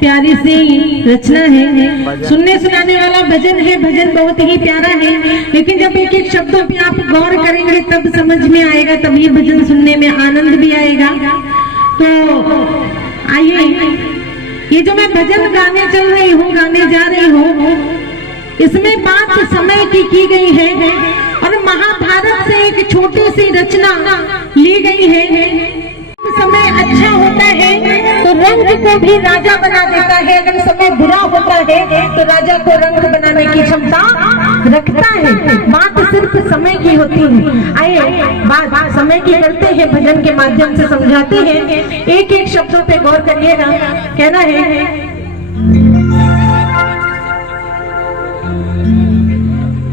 प्यारी सी रचना है, सुनने सुनाने वाला भजन है। भजन बहुत ही प्यारा है, लेकिन जब एक एक शब्दों पे आप गौर करेंगे तब समझ में आएगा, तब ये भजन सुनने में आनंद भी आएगा। तो आइए, ये जो मैं भजन गाने चल रही हूँ, गाने जा रही हूँ, इसमें बात समय की गई है और महाभारत से एक छोटी सी रचना ली गई है। समय अच्छा होता है तो रंग को भी राजा बना देता है, अगर समय बुरा होता है तो राजा को रंग बनाने की क्षमता रखता है। बात सिर्फ समय की होती है। आइए बात समय की करते हैं, भजन के माध्यम से समझाते हैं। एक एक शब्दों पे गौर करिएगा। कहना है,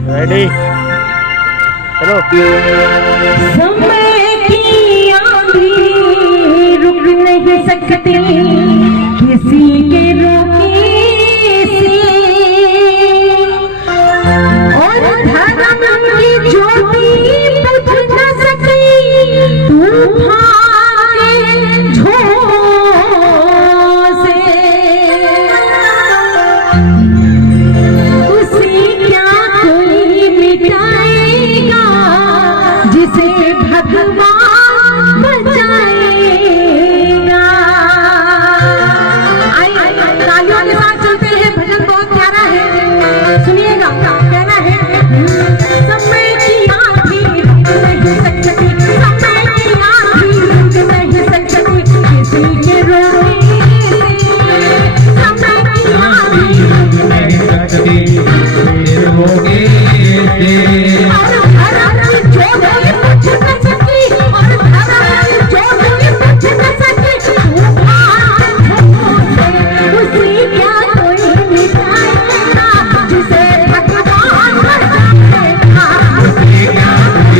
रेडी चलो। समय की आंधी रुक नहीं सकती किसी के रोके से, और धर्म की ज्योति बुझ न सकी तूफान के झोंके से। उसी क्या कोई मिटाएगा जिसे भगवान बचाएगा। तालियों के साथ चलते हैं, भजन बहुत प्यारा है, सुनिएगा। कहना है, समय की आंधी रुक नहीं सकती, समय की आंधी रुक नहीं सकती किसी के रोके से, समय की आंधी रुक नहीं सकती तेरे रोके से। और धर्म की ज्योति बुझ न सकी, और धर्म की ज्योति बुझ न सकी तूफान से। उसी क्या कोई मिटाएगा जिसे भगवान बचाएगा। उसी क्या कोई मिटाएगा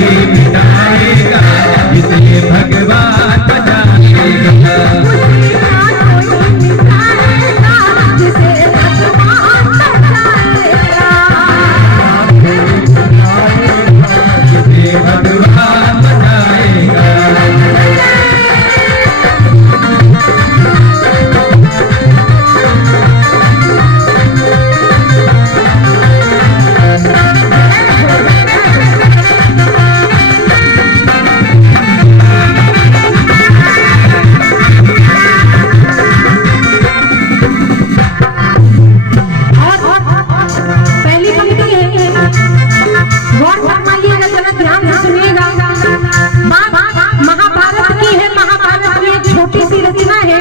जिसे भगवान बचाएगा। उसी क्या कोई मिटाएगा जिसे भगवान बचाएगा। जिसे भगवान बचाएगा। पहली पंक्ति है, गौर फरमाइएगा, जरा ध्यान से सुनिएगा। बात महाभारत की है, महाभारत की एक छोटी सी रचना है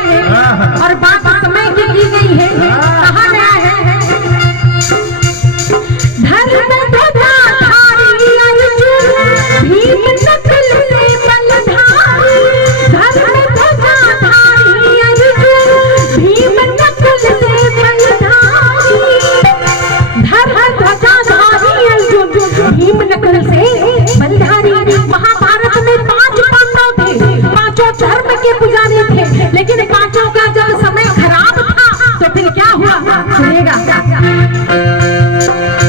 और बात समय की गई है। कहा गया है, धर्म ध्वजाधारी अर्जुन भीम नकुल से बलधारी, धर्म ध्वजाधारी अर्जुन भीम नकुल से बलधारी, धर्म ध्वजाधारी अर्जुन भीम नकुल से बलधारी। महाभारत में 5 पांडव थे, पांचों धर्म के पुजारी थे, लेकिन पांचों का जब समय खराब था तो फिर क्या हुआ, सुनिएगा।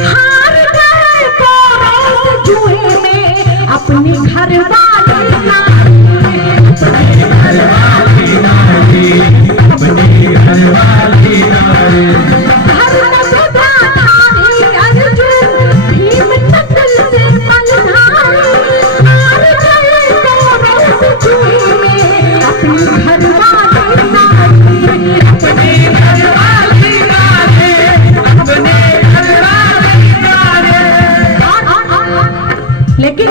हार गए कौरव से जुए में अपनी घरवाली नारी, अपने घरवाली नारी, अपने घरवाली नारी। धर्म ध्वजाधारी अर्जुन भीम नकुल से बलधारी, हार गए कौरव से जुए में अपनी घरवाली नारी, अपने घरवाली नारी, अपने घरवाली नारी। लेकिन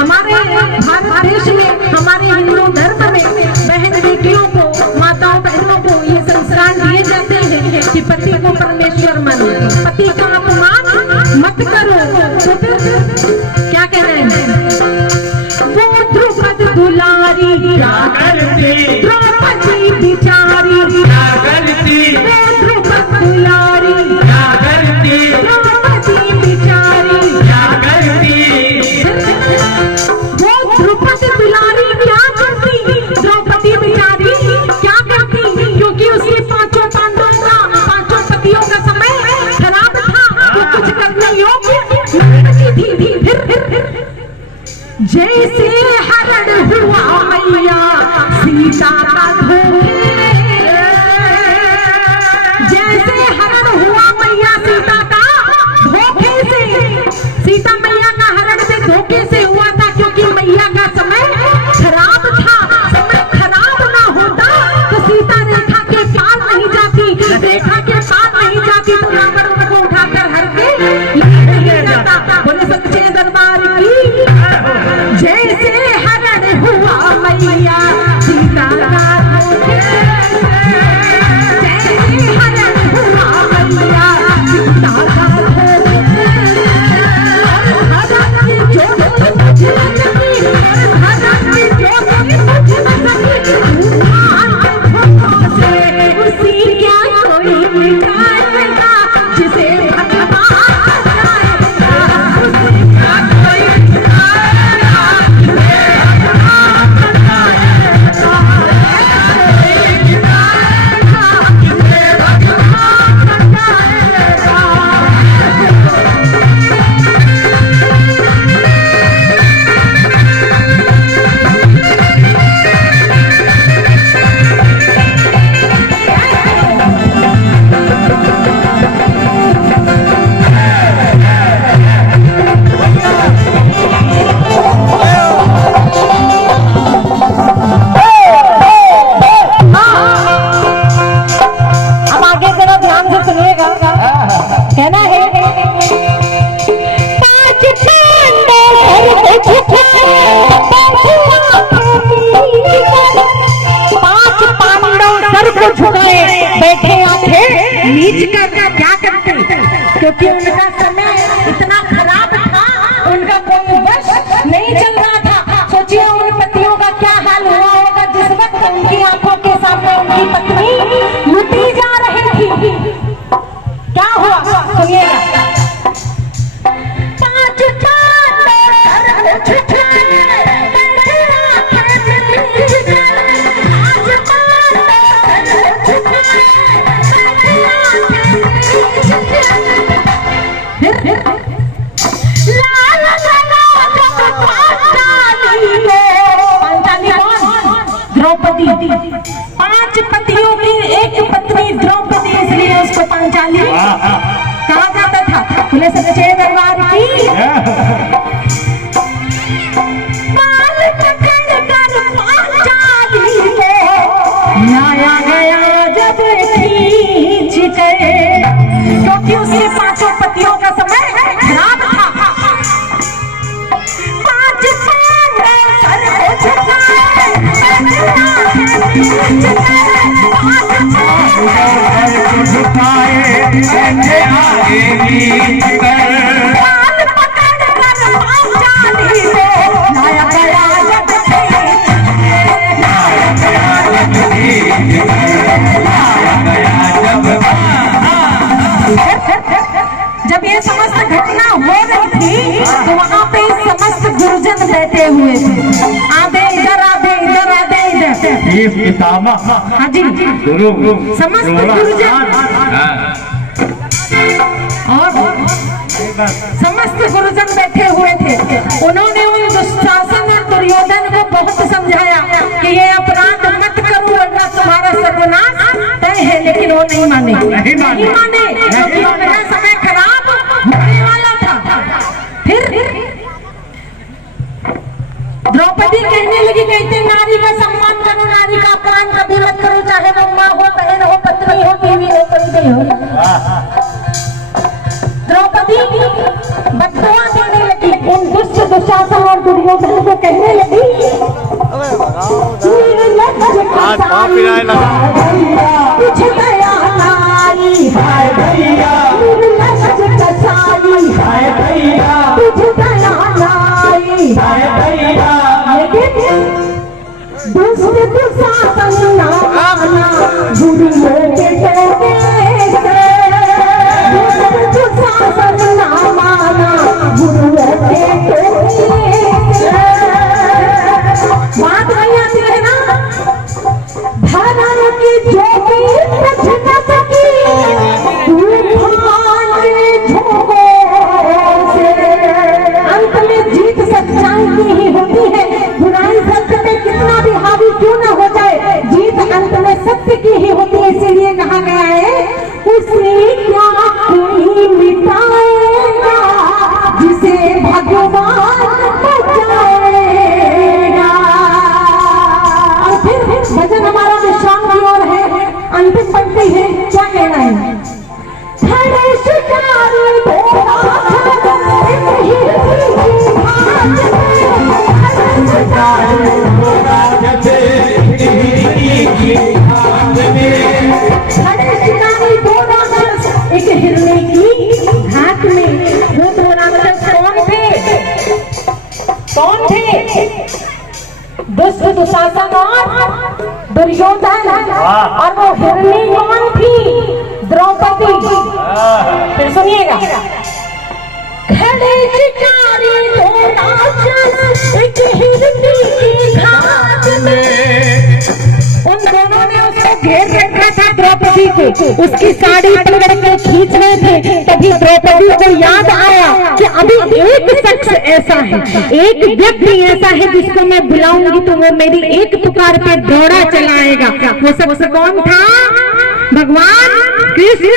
हमारे भारत देश में, हमारे हिंदू धर्म में बहन बेटियों को, माताओं बहनों को ये संस्कार दिए जाते हैं कि पति को परमेश्वर मानो, पति का अपमान मत करो। तो फिर क्या कह रहे हैं, वो द्रौपदी दुलारी क्या करती, द्रौपदी बिचारी, क्या करती, वो द्रौपदी दुलारी क्या करती, द्रौपदी बिचारी, क्या करती। वो द्रौपदी दुलारी क्या करती, द्रौपदी बिचारी क्या करती, क्योंकि उसके पांचों पांडवों का, पांचों पतियों का समय खराब था, वो कुछ करने योग्य नहीं थी। फिर जैसे हरण हुआ मैया सीता का धोखे, कहना है पांच पांडव सर को झुकाए बैठे आते नीच कर क्या करते, क्योंकि उनका समय इतना खराब था, उनका कोई वश नहीं चल रहा था। सोचिए उन पतियों का क्या हाल हुआ होगा जिस वक्त उनकी आंखों के सामने उनकी पत्नी लुटी जा रही थी। क्या हुआ सुनिएगा। पांच द्रौपदी, 5 पतियों की एक पत्नी द्रौपदी, इसलिए उसको पांचाली कहा जाता था। खुले सच्चे दरबार की बाल पकड़ कर पांचाली को लाया गया जब खींच गए, क्योंकि उसके 5 पतियों का समय खराब था। 5 जब ये समस्त घटना हो रही थी तो वहाँ पे समस्त गुरुजन बैठे हुए थे। आधे इधर आधे इधर आधे इधर। हाँ जी समस्त गुरुजन और समस्त गुरुजन बैठे हुए थे। उन्होंने उन दुशासन और दुर्योधन को बहुत समझाया कि ये अपराध मत करो वरना तुम्हारा सर्वनाश तय है, लेकिन वो नहीं माने क्योंकि उनका समय खराब होने वाला था। फिर द्रौपदी कहने लगी, कहते नारी का सम्मान करो, नारी का अपमान कभी मत करो, चाहे वो माँ हो, बहन हो, पत्नी हो, बीवी हो, कोई भी हो। द्रौपदी बददुआ देने लगी, उन दुष्ट दुशासन और दुर्योधन को कहने लगी बात नहीं आती है ना, धर्म की ज्योति बुझ न सकी तूफान के झोंकों से। अंत में जीत सच्चाई की ही होती है, बुराई सत्य पे कितना भी हावी क्यों न हो जाए, जीत अंत में सत्य की ही होती है। इसीलिए कहा गया है उसने क्या कोई मिटाएगा जिसे भगवान बचाएगा। और फिर भजन हमारा विश्राम की ओर है, अंतिम पंक्ति है, क्या कहना है। खड़े शिकारी एक हिरने की घाट में। वो दो राक्षस कौन थे? दुष्ट दुशासन और दुर्योधन। और वो हिरनी कौन थी? द्रौपदी। फिर सुनिएगा। खड़े शिकारी दो राक्षस एक हिरनी की घाट में। उन दोनों ने उसको घेर रखा था द्रौपदी को, उसकी साड़ी पकड़ के खींच रहे थे। तभी द्रौपदी को याद आया कि अभी एक शख्स ऐसा है, एक व्यक्ति ऐसा है जिसको मैं बुलाऊंगी तो वो मेरी एक पुकार पे दौड़ा चलाएगा। वो शख्स कौन था? भगवान कृष्ण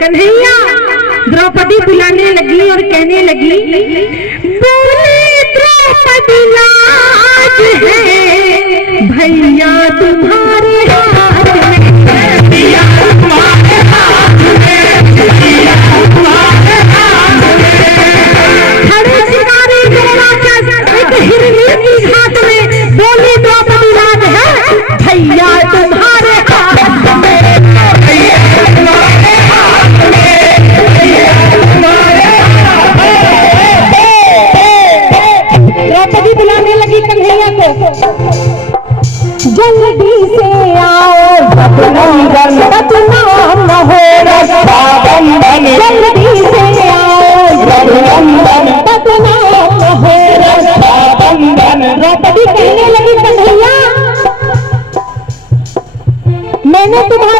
कन्हैया। द्रौपदी बुलाने लगी और कहने लगी, बोले द्रौपदी लाज है भैया तुम्हारे हाथ में, भैया तुम्हारे हाथ में, भैया तुम्हारे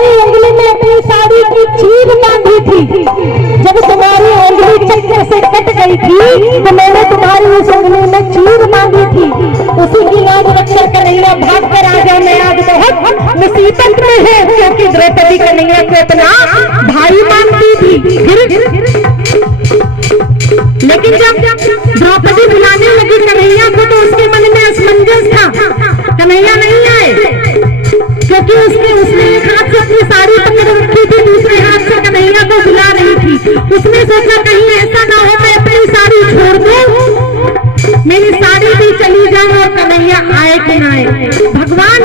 तुम्हारी उंगली में अपनी साड़ी की चीर बांधी थी, जब तुम्हारी उंगली चक्कर से कट गई थी तो मैंने तुम्हारी उस उंगली में चीर बांधी थी। उसी की याद रखकर कन्हैया भाग कर आ गया। मैं आज बहुत मुसीबत में है, क्योंकि द्रौपदी कन्हैया को अपना भाई मानती थी। लेकिन जब द्रौपदी बुलाने लगी कन्हैया को तो उसके मन में असमंजस था, कन्हैया नहीं आए, क्योंकि उसने एक हाथ से अपनी साड़ी पकड़ रखी थी, दूसरे हाथ से कन्हैया को बुला रही थी। उसने सोचा कहीं ऐसा ना हो मैं अपनी साड़ी छोड़ दूं, मेरी साड़ी भी चली जाए और कन्हैया आए कि ना आए। भगवान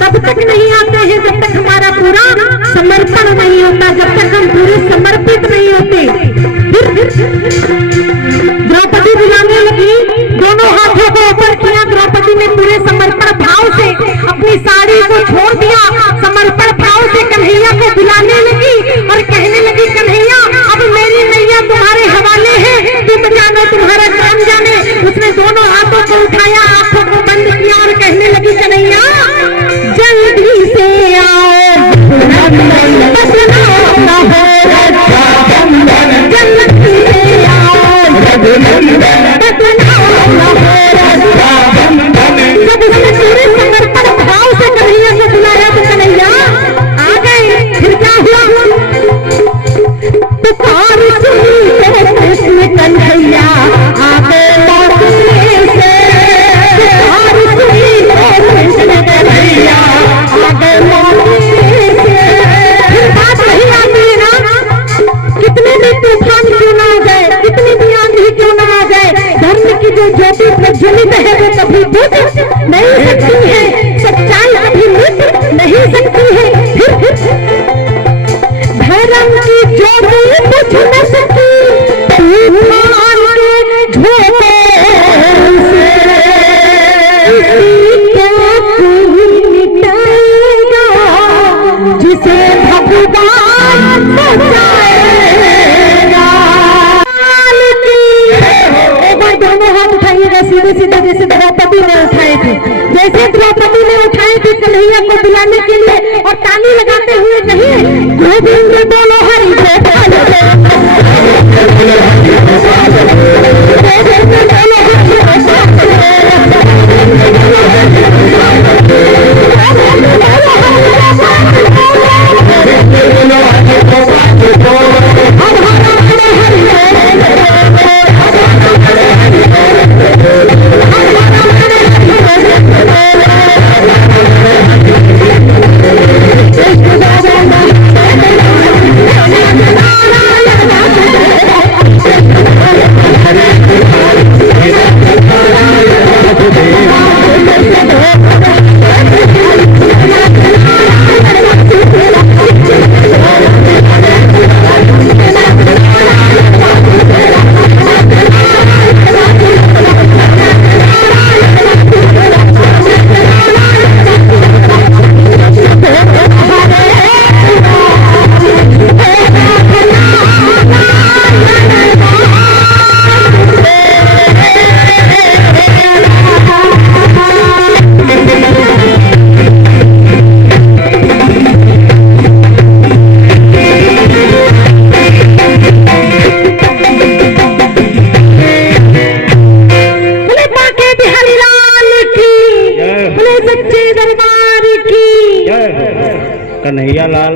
तब तक नहीं आते हैं जब तक हमारा पूरा समर्पण नहीं होता, जब तक हम पूरे समर्पित नहीं होते। द्रौपदी बुलाने लगी, दोनों हाथों को ऊपर किया, द्रौपदी ने पूरे समर्पण भाव से अपनी साड़ी को छोड़ दिया, समर्पण भाव से कन्हैया को बुलाने लगी और कहने लगी कन्हैया अब मेरी नैया तुम्हारे हवाले है, तुम जानो तुम्हारा काम जाने। उसने दोनों हाथों को उठाया, आंखों को बंद किया और कहने लगी कन्हैया जल्दी से आओ, बदनाम ना हो, जल्दी से आओ, बदनाम ना हो। जब उसने पूरे समर्पण भाव से कन्हैया को बुलाया तो कन्हैया आ गए। फिर क्या हुआ, पुकार सुनी तो कृष्ण कन्हैया आ गए मौके से, पुकार सुनी तो कृष्ण कन्हैया आ गए मौके से। फिर बात वही आती है ना, कितने भी तूफान क्यों ना आ जाए, कितनी भी आंधी क्यों ना आ जाए, धर्म की जो ज्योति प्रज्वलित है वो कभी बुझ नहीं सकती है, सच्चाई कभी मिट नहीं सकती है। धर्म की ज्योति बुझ न सकी तूफान के झोंके से, क्या कोई मिटाएगा जिसे भगवान बचाएगा। एक बार दोनों हाथ उठाइएगा सीधे सीधे, जैसे द्रौपदी ने उठाए थे, जैसे द्रौपदी ने उठाए थे कन्हैया को बुलाने के लिए, और ताली लगाते हुए कहिए गोविंद बोलो हरि गोपाल, गोविंद बोलो हरि कन्हैया लाल।